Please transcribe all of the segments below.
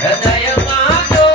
હૃદયમાં જો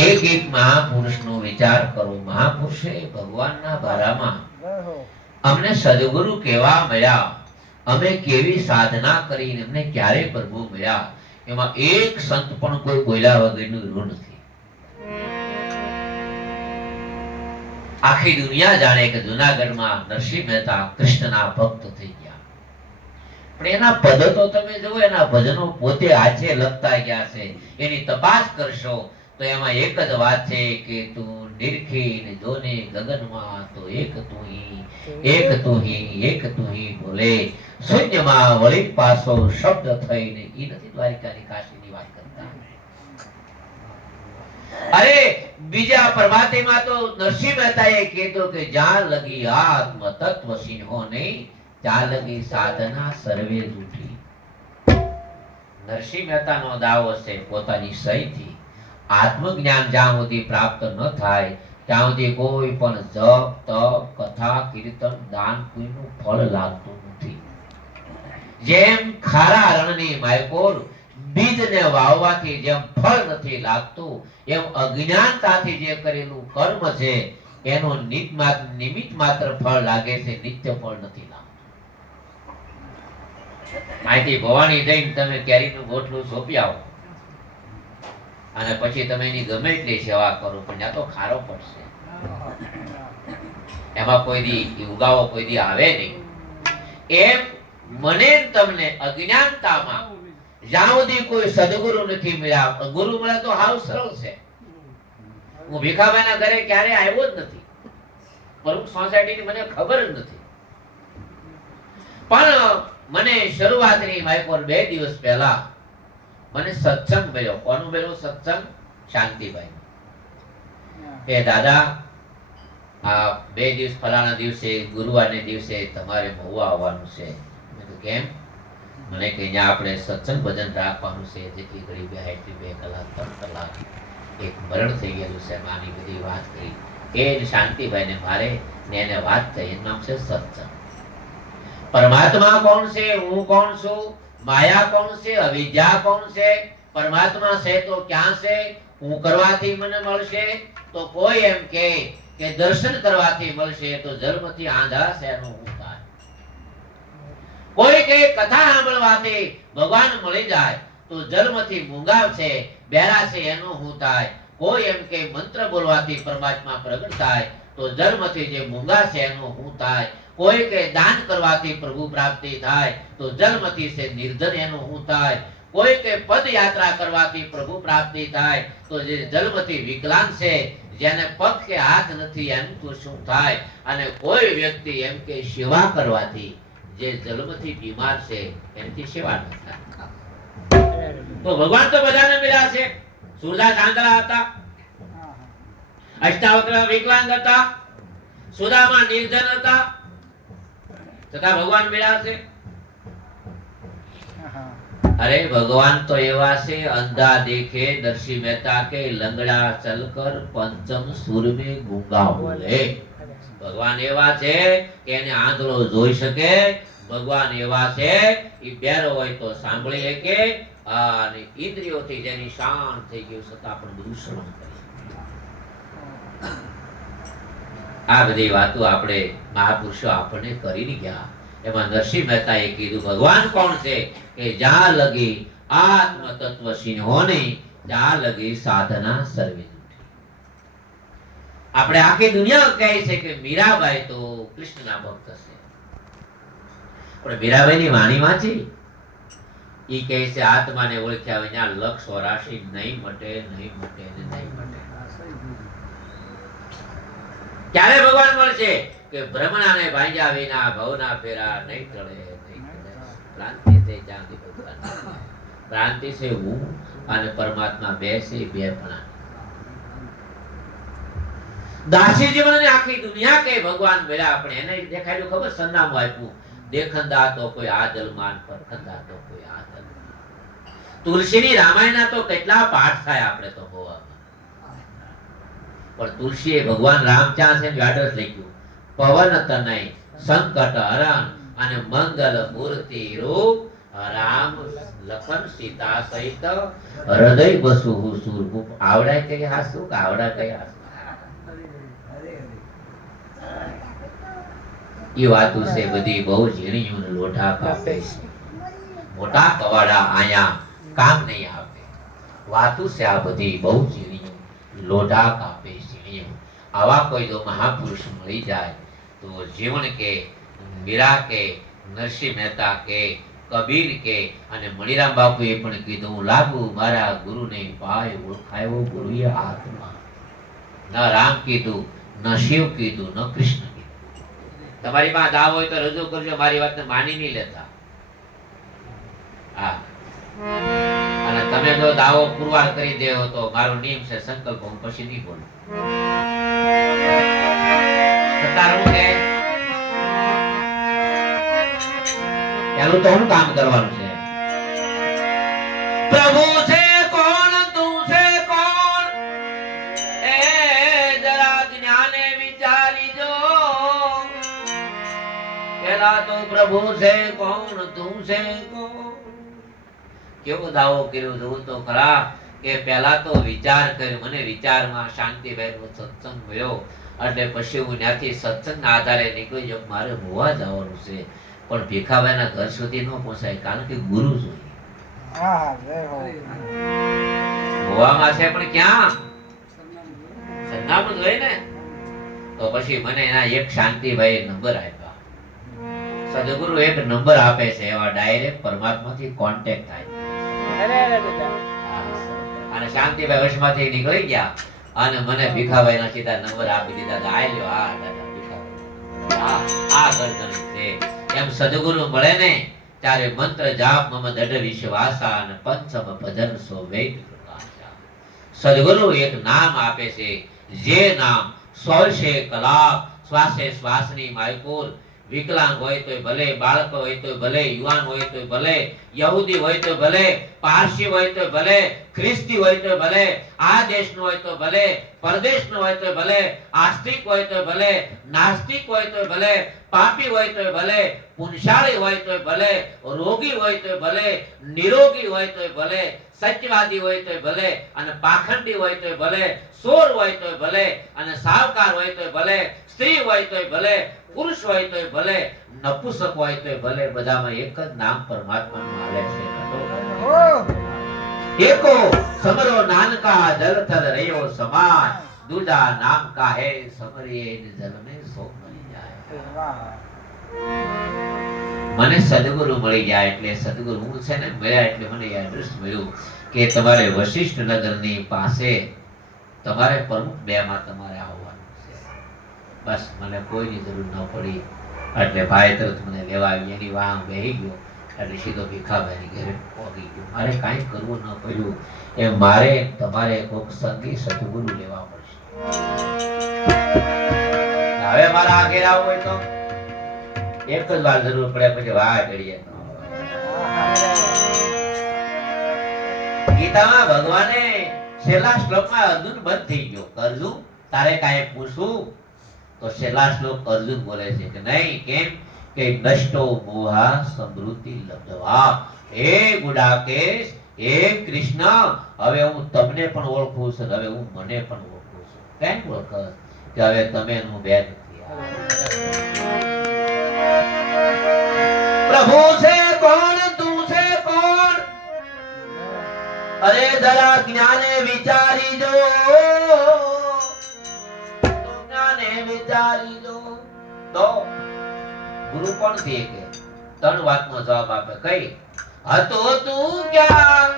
એક એક મહાપુરુષનો વિચાર કરો. મહાપુરુષે ભગવાનના બારામાં અમને સદગુરુ કેવા મળ્યા, અમે કેવી સાધના કરીને અમને ક્યારે પ્રભુ મળ્યા, એમાં એક સંત પણ કોઈ બોલ્યા વગરનું રહ્યું નથી. આખી દુનિયા જાણે કે જુનાગઢમાં નરસિંહ મહેતા કૃષ્ણના ભક્ત થઈ ગયા. પણ એના પદો તો તમે જુઓ, એના ભજનો પોતે હાથે લખતા ગયા છે. એની તપાસ કરશો તો એમાં એક જ વાત છે કે તું નિરખીને જોને ગગનમાં તો એક તું હી, એક તું હી, એક તું હી બોલે. શૂન્યમાં વળી પાસો શબ્દ થઈને ઈ નથી દ્વારિકાની કાશીની વાત કરતા. અરે બીજા પરમાત્મા તો નરસિંહ મહેતાએ કીધું કે જ્યાં લગી આત્મ તત્વ સિંહો નહીં, ત્યાં લગી સાધના સર્વે જૂઠી. નરસિંહ મહેતાનો દાવો છે પોતાની સહીથી આત્મજ્ઞાન જ્યાં સુધી પ્રાપ્ત ન થાય ત્યાં સુધી કોઈ પણ જપ તપ કથા કીર્તન દાન કોઈનું ફળ લાગતું નથી. જેમ ખારા રણની માયકોર બીજને વાવવાથી જેમ ફળ નથી લાગતું, એમ અજ્ઞાનતાથી જે કરેલું કર્મ છે એનું નિમિત્ત માત્ર ફળ લાગે છે, નિત્ય ફળ નથી લાગતું. માહિતી ભવાની જઈને તમે કેરીનું ગોઠલું સોંપી આવો અને પછી તમે એની ગમે એટલી સેવા કરો, પણ ત્યાં તો ખારો પડશે. એમાં કોઈ દી ઉગાવો કોઈ દી આવે નહીં. એમ મને તમને અજ્ઞાનતામાં જ્યાં સુધી કોઈ સદગુરુ નથી મળ્યા, ગુરુ મળે તો હાવ સરળ છે. હું ભીખાભાઈના ઘરે ક્યારે આવ્યો જ નથી, પ્રમુખ સોસાયટીની મને ખબર જ નથી. પણ મને શરૂઆતની માયકોર 2 દિવસ પહેલા મને સત્સંગ મળ્યો. કોનો મળ્યો સત્સંગ? શાંતિભાઈ. કે દાદા આ 2 દિવસ ફલાણા દિવસે ગુરુવારના દિવસે તમારે મહુવા આવવાનું છે. મેં કીધું કેમ? મને કે અહીંયા આપણે સત્સંગ ભજન રાખવાનું છે, જેટલી ઘડી બેહાઈથી 2 કલાક 3 કલાક એક મરણ થઈ ગયેલું છે. માની બધી વાત કરી એ શાંતિભાઈને મારે ને એને વાત થઈ. એનું નામ છે સત્સંગ. પરમાત્મા કોણ છે, હું કોણ છું, માયા કોણ છે, અવિદ્યા કોણ છે, પરમાત્મા છે તો ક્યાં છે, હું કરવાથી મને મળશે, તો કોઈ એમ કે દર્શન કરવાથી મળશે, તો જન્મથી આંધા છે એનું હું થાય. કોઈ કે કથા સાંભળવાથી ભગવાન મળી જાય, તો જન્મથી મૂંગા છે બેરા છે એનું હું થાય. કોઈ એમ કે મંત્ર બોલવાથી પરમાત્મા પ્રગટ થાય, તો જન્મથી જે મૂંગા છે એનું હું થાય. કોઈ કે દાન કરવાથી પ્રભુ પ્રાપ્તિ થાય, તો જન્મથી છે નિર્ધન એનું હું થાય. કોઈ કે પદયાત્રા કરવાથી પ્રભુ પ્રાપ્તિ થાય, તો જે જન્મથી વિકલાંગ છે, જેને પગ કે હાથ નથી એનું તો શું થાય. અને કોઈ વ્યક્તિ એમ કે સેવા કરવાથી જે જન્મથી બીમાર છે એનાથી સેવા ન થાય. તો ભગવાન તો બધાને મળ્યા છે. સુરદાસ આંધળા હતા, અષ્ટાવક્ર વિકલાંગ હતા, સુદામા નિર્ધન હતા, તથા ભગવાન મળ્યા છે. અરે ભગવાન તો એવા છે, અંધા દેખે નરસિંહ મહેતા કે લંગડા ચલકર પંચમ સુર में गूंगा बोले. ભગવાન એવા છે કે એને આંધળો જોઈ શકે. ભગવાન એવા છે એ બેરો હોય તો સાંભળી શકે, અને ઇન્દ્રિયોથી જેની શાંત થઈ ગયું છતાં પણ બધું શ્રવણ કરે. આ બધી વાતો આપણે મહાપુરુષો આપણને કરીને ગયા. એમાં નરસિંહ મહેતાએ કીધું ભગવાન કોણ છે કે જ્યાં લગી આત્મ તત્વ સિંહો નહીં, ત્યાં લગી સાધના સર્વે જૂઠી. આપણે આખી દુનિયા કહે છે કે મીરાબાઈ તો કૃષ્ણના ભક્ત છે, પણ મીરાબાઈની વાણી વાંચી ઈ કહે છે આત્માને ઓળખ્યા વિના લક્ષ રાશિ નહીં મટે, નહીં મટે ને નહીં મટે. ક્યારે ભગવાન મળશે? કે ભ્રમણાને ભાંગ્યા વિના ભવના ફેરા નહીં ટળે, નહીં ટળે. ભ્રાંતિ છે જ્યાંથી ભગવાન, ભ્રાંતિ છે હું અને પરમાત્મા બે છે, બે પણ. દાસી જીવનની આખી દુનિયા કે ભગવાન મળ્યા, આપણે એને દેખાડ્યું ખબર, સરનામું આપ્યું, દેખંદા તો કોઈ આદલ માન, પરખંદા તો કોઈ આદલ. તુલસીની રામાયણના તો કેટલા પાઠ થાય આપણે તો હોવામાં, પણ તુલસીએ ભગવાન રામ ક્યાં છે એડ્રેસ લખ્યું, પવન તનય સંકટ હરણ અને મંગલ મૂર્તિ રૂપ રામ લખન સીતા સહિત હૃદય બસુ સુરભૂપ. આવડાય કઈ હાસુ કે આવડા કઈ હાસુ? એ વાતો છે બધી બહુ ઝીણીયું લોઢા કાપે છે, મોટા કવાડા આયા કામ નહીં આવે. વાતો છે આ બધી બહુ ઝીણીયું લોઢા કાપે ઝીણીયું. આવા કોઈ જો મહાપુરુષ મળી જાય તો જીવન કે મીરા કે નરસિંહ મહેતા કે કબીર કે અને મણિરામ બાપુએ પણ કીધું, લાગુ મારા ગુરુને પાય ઓળખાયો ગુરુએ આત્મા. ન રામ કીધું, ન શિવ કીધું, ન કૃષ્ણ. તમારી પાસે દાવ હોય તો રજૂ કરજો, મારી વાતને માની નહીં લેતા. હા, અને તમે જો દાવો પુરવાર કરી દેવો તો મારો નિયમ છે, સંકલ્પ હું પછી નહીં બોલું. સતારું કે પેલું તો હું કામ કરવાનું છે. પ્રભુ છે કોણ, તું છે કોણ, એ જરા જ્ઞાને વિચારી જો. પેલા તો પ્રભુ છે કોણ, તું છે કોણ. કેવો દાવો કર્યો જોવું તો ખરા, કે પેલા તો વિચાર કર્યો. મને વિચારમાં શાંતિભાઈ નો સત્સંગ મળ્યો, એટલે પછી હું ત્યાંથી સત્સંગના આધારે નીકળી જાઉં, મારે હોવા જવાનું છે. પણ ભીખાભાઈના ઘર સુધી ન પહોંચાય, કારણ કે ગુરુ જોઈએ. હોવામાં છે પણ ક્યાં સરનામું જોઈએ ને. તો પછી મને એના એક શાંતિભાઈ નંબર આપ્યા. સદગુરુ એક નંબર આપે છે, એવા ડાયરેક્ટ પરમાત્માથી કોન્ટેક્ટ થાય. અને શાંતિભાઈ વશમાંથી નીકળી ગયા અને મને ભીખાભાઈના સીધા નંબર આપી દીધા. આ લ્યો, આ દાદા ભીખાભાઈ, આ ગરદન છે. એમ સદગુરુ મળે ને ત્યારે મંત્ર જાપ મમ દઢ વિશ્વાસા અને પંચમ ભજન સો વેદ પ્રકાશા. સદગુરુ એક નામ આપે છે, જે નામ સ્વશે કલાપ શ્વાસે શ્વાસની માયકુર. વિકલાંગ હોય તો ભલે, બાળક હોય તો ભલે, યુવાન હોય તો ભલે, યહૂદી હોય તો ભલે, પારસી હોય તો ભલે, ખ્રિસ્તી હોય તો ભલે, આ દેશનો હોય તો ભલે, પરદેશનો હોય તો ભલે, આસ્તિક હોય તો ભલે, નાસ્તિક હોય તો ભલે, પાપી હોય તો ભલે, પુણ્યશાળી હોય તો ભલે, રોગી હોય તો ભલે, નિરોગી હોય તો ભલે, સત્યવાદી હોય તો ભલે અને પાખંડી હોય તો ભલે, સોર હોય તો ભલે અને સાવકાર હોય તો ભલે, સ્ત્રી હોય તો ભલે, પુરુષ હોય તો ભલે, નપુસક હોય તો ભલે, બધામાં એક જ નામ પરમાત્માનું હાલે છે. એકો સમરો નાનકા જલથર રહ્યો સમાન, દૂજા નામ કાહે સમરીએ જલ મે સો મળી જાય. મને સદગુરુ મળી ગયા એટલે સદગુરુ હું છે ને મળ્યા એટલે મને એડ્રેસ મળ્યું કે તમારે વશિષ્ઠ નગરની પાસે તમારે પ્રમુખ 2 માં તમારે આવવાનું છે. બસ મને કોઈની જરૂર ન પડી એટલે ભાઈ તરત મને લેવા આવી. એની વાહ બેહી ગયો એટલે સીધો ભીખાભાઈની ઘરે પહોંચી ગયો. મારે કાંઈ કરવું ન પડ્યું. એ મારે તમારે કોઈક સંગી સદગુરુ લેવા પડશે. હવે મારા આગળ આવવું હોય તો એક જ વાર જરૂર પડે, પછી વાહ ઘડીએ. ગીતામાં ભગવાને છેલ્લા શ્લોકમાં અર્જુન બંધ થઈ ગયો. અર્જુન તારે કાંઈ પૂછવું તો છેલ્લા શ્લોક અર્જુન બોલે છે કે નહીં. કેમ કે નષ્ટો મોહા સમૃદ્ધિ લબ્ધવા. હે ગુડાકેશ, હે કૃષ્ણ, હવે હું તમને પણ ઓળખું છું, હવે હું મને પણ ઓળખું છું. કેમ ઓળખ? કે હવે તમે હું બે નથી. પ્રભુ છે કોણ, તું છે કોણ, અરે જરા જ્ઞાને વિચારી જો, જ્ઞાને વિચારી જો. તો ગુરુ કોણ છે કે 3 વાતનો જવાબ આપે. કઈ? હતો તું ક્યાં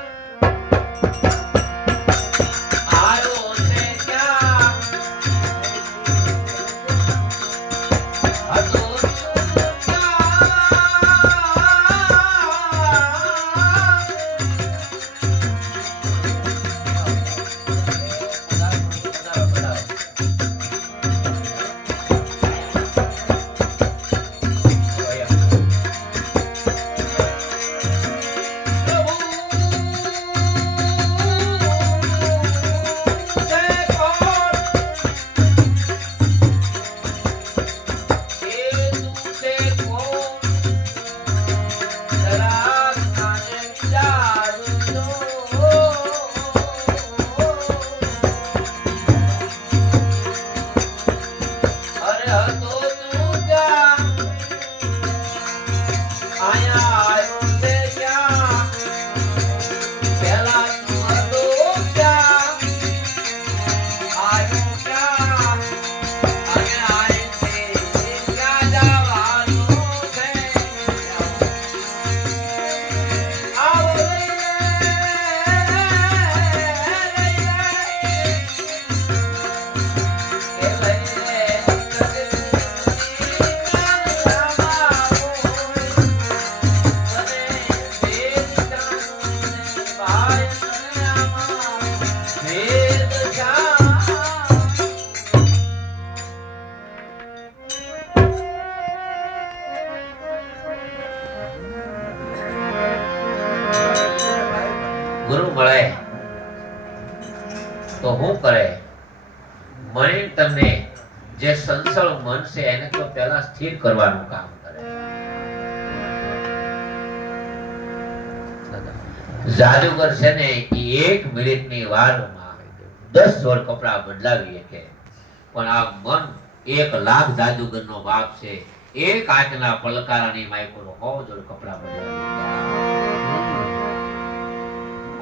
આયો છે ક્યાં હતો ગુરુ મળે તો શું કરે? મને તમને જે સંસળ મન છે એને તો પહેલા સ્થિર કરવાનું કામ કરે. જાદુગર છે ને એ 1 મિનિટની વારમાં 10 જોડ કપડા બદલાવી શકે, પણ આ મન 1 લાખ જાદુગરનો બાપ છે. એક આંખના પલકારાની માયકો 100 જોડ કપડા બદલાવી.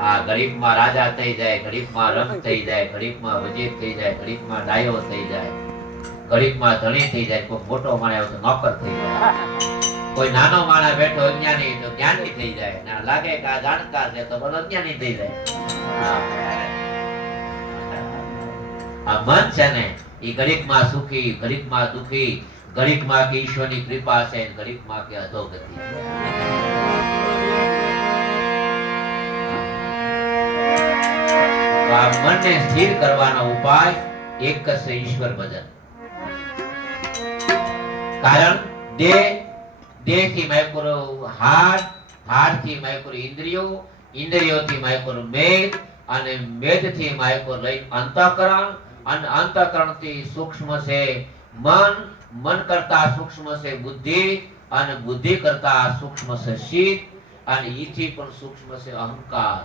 આ ગરીબમાં રાજા થઈ જાય, ગરીબમાં રંગ થઈ જાય, ગરીબમાં વજીર થઈ જાય, ગરીબમાં ડાયો થઈ જાય, ગરીબમાં ધણી થઈ જાય, કોઈ મોટો માણસ તો નોકર થઈ જાય, કોઈ નાનો માણસ બેઠો અજ્ઞાની તો જ્ઞાની થઈ જાય, ના લાગે કે આ જાણકાર છે તો બોલો અજ્ઞાની થઈ જાય. આ મન છે ને એ ગરીબમાં સુખી, ગરીબમાં દુખી, ગરીબમાં કે ઈશ્વરની કૃપા છે, ગરીબમાં કે અધોગતિ. આ મનને સ્થિર કરવાનો ઉપાય એક જ છે, ઈશ્વર ભજન. કારણ દેહથી માયકોરો હાથ, હાથથી માયકોરો ઇન્દ્રિયો, ઇન્દ્રિયોથી માયકોરો મેદ, અને મેદથી માયકો લઈ અંતઃકરણ, અને અંતઃકરણથી સૂક્ષ્મ છે મન, મન કરતા સૂક્ષ્મ છે બુદ્ધિ, અને બુદ્ધિ કરતા સૂક્ષ્મ છે ચિત્ત, અને ઈથી પણ સૂક્ષ્મ છે અહંકાર.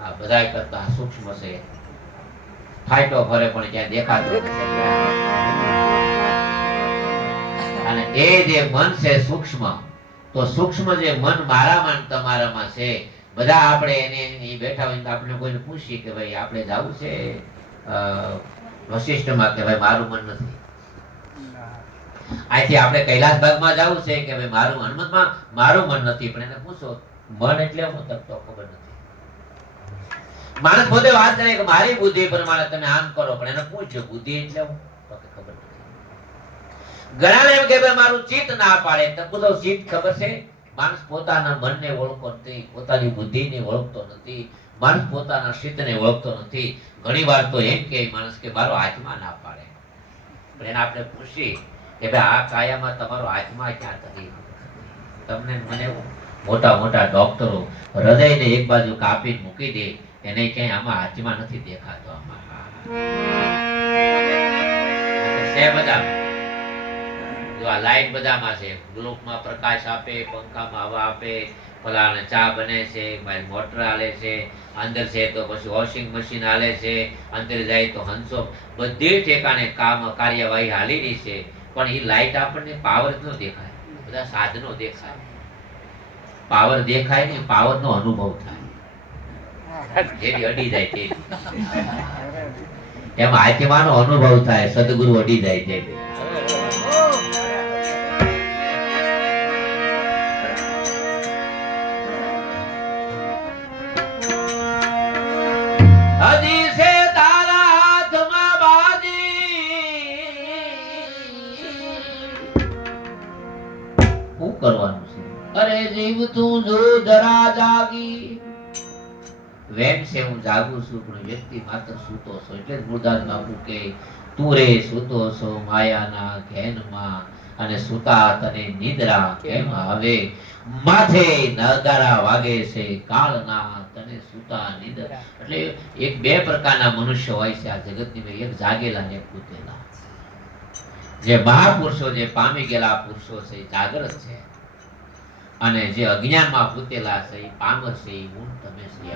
આ બધાય કરતા સૂક્ષ્મ છે. ફાઈટો ફરે પણ ક્યાં દેખાતો નથી. અને એ જે મન છે સૂક્ષ્મ, તો સૂક્ષ્મ જે મન મારામાં તમારામાં છે, બધા આપણે એને બેઠા હોય તો આપણે કોઈને પૂછીએ કે ભાઈ આપણે જવું છે વશિષ્ઠમાં, કે ભાઈ મારું મન નથી. અહીંથી આપણે કૈલાસ ભાગમાં જવું છે કે ભાઈ મારું હનુમતમાં મારું મન નથી, પણ એને પૂછો મન એટલે હું તો ખબર નથી. માણસ પોતે વાત કરે કે મારી બુદ્ધિ પ્રમાણે તમે આમ કરો, પણ એને પૂછજો બુદ્ધિ એટલે હું ખબર નથી. ઘણા એમ કે ભાઈ મારું ચિત્ત ના પાડે તો પૂછો ચિત્ત ખબર છે? માણસ પોતાના મનને ઓળખતો નથી, પોતાની બુદ્ધિને ઓળખતો નથી, માણસ પોતાના ચિત્તને ઓળખતો નથી. ઘણી વાર તો એમ કે માણસ કે મારો આત્મા ના પાડે, પણ એને આપણે પૂછીએ કે ભાઈ આ કાયામાં તમારો આત્મા ક્યાં તકલીફ? તમને મને મોટા મોટા ડોક્ટરો હૃદયને એક બાજુ કાપી મૂકી દે, એને ક્યાંય આમાં આત્મા નથી દેખાતો. આમાં છે બધા જો આ લાઈટ બધામાં છે, ગ્લોબમાં પ્રકાશ આપે, પંખામાં હવા આપે, ફલાણે ચા બને છે, મોટર હાલે છે, અંદર છે તો પછી વોશિંગ મશીન હાલે છે, અંદર જાય તો હંસો, બધી ઠેકાણે કામ કાર્યવાહી હાલી રહી છે, પણ એ લાઈટ આપણને પાવર ન દેખાય, બધા સાધનો દેખાય. પાવર દેખાય ને પાવર નો અનુભવ થાય, જેથી અડી જાય તે એમ આત્માનો અનુભવ થાય, સદગુરુ અડી જાય તે. તું જો જરા જાગી. વેમ છે હું જાગું છું પણ વ્યક્તિ માત્ર સૂતો છો. એટલે જ મુરદાસ બાપુ કે તું રે સૂતો છો માયાના ઘેનમાં અને સૂતા તને નિદ્રા કેમ આવે. માથે નગારા વાગે છે કાળના તને સૂતા નિદ્રા. એટલે એક બે પ્રકારના મનુષ્ય હોય છે આ જગતની અંદર, એક જાગેલા ને એક સૂતેલા. જે મહાપુરુષો જે પામી ગયેલા પુરુષો છે એ જાગૃત છે, અને જે અજ્ઞાનમાં પૂતેલા છે એ પામર છે, એ હું તમે છે.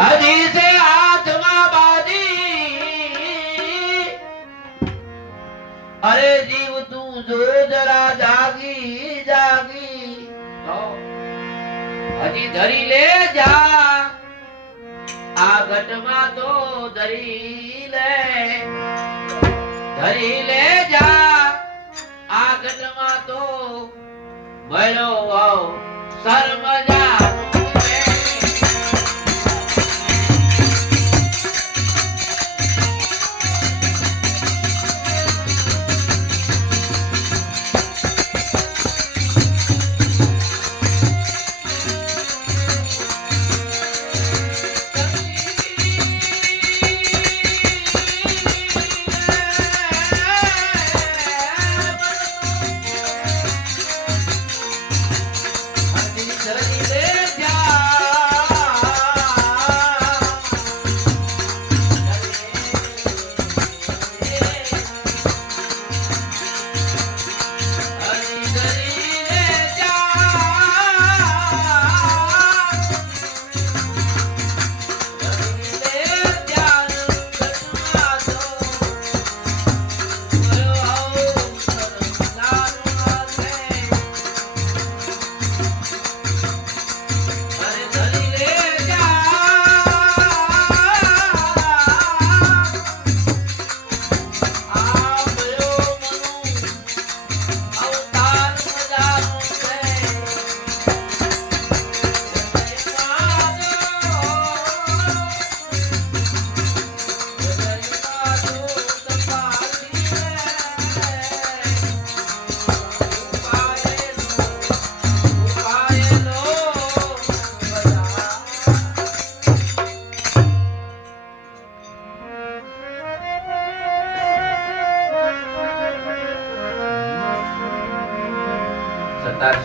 હજી છે હાથમાં બાજી, અરે જીવ તું જો જરા જાગી જાગી. હજી ધરી લે જા આ ઘટમાં તો ધરી લે, ધરી લે જા આ ઘટમાં તો મળો શર્મજા.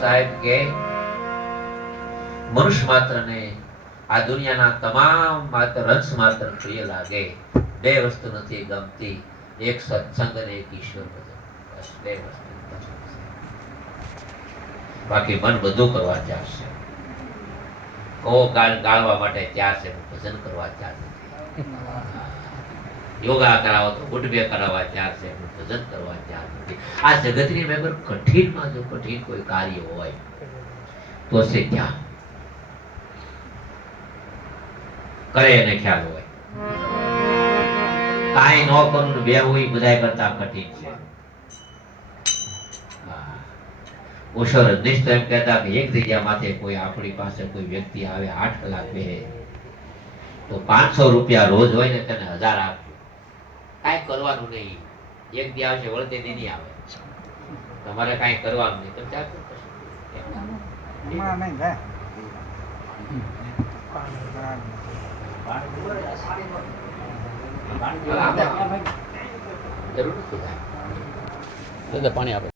સાહેબ કે મનુષ્ય માત્ર ને આ દુનિયાના તમામ માત્ર રસ માત્ર પ્રિય લાગે. બે વસ્તુ નથી ગમતી, એક સત્સંગ અને એક ઈશ્વર ભજન. બસ બે વસ્તુ. બાકી મન બધું કરવા તૈયાર છે. કો ગાળવા માટે તૈયાર છે, ભજન કરવા તૈયાર નથી. યોગા કરાવો તો ગુડબે કરાવવા તૈયાર છે, ભજન કરવા તૈયાર નથી. આ જગતની મેં કઠિનમાં જો કઠિન કોઈ કાર્ય હોય તો છે ધ્યાન. કરે એને ખ્યાલ હોય. કાંઈ ન કરું ને બે હોય બધા કરતા કઠિન છે. ઓશો રજનીશ એમ કહેતા કે એક જગ્યા માથે કોઈ આપણી પાસે કોઈ વ્યક્તિ આવે 8 કલાક બેહે તો 500 રૂપિયા રોજ હોય ને તેને 1000 આપજો. કાંઈ કરવાનું નહીં. એક દી આવશે વળતે દીદી આવે, તમારે કાંઈ કરવાનું નહીં. તમે ચાલુ કરશો જરૂર નથી. પાણી આપે.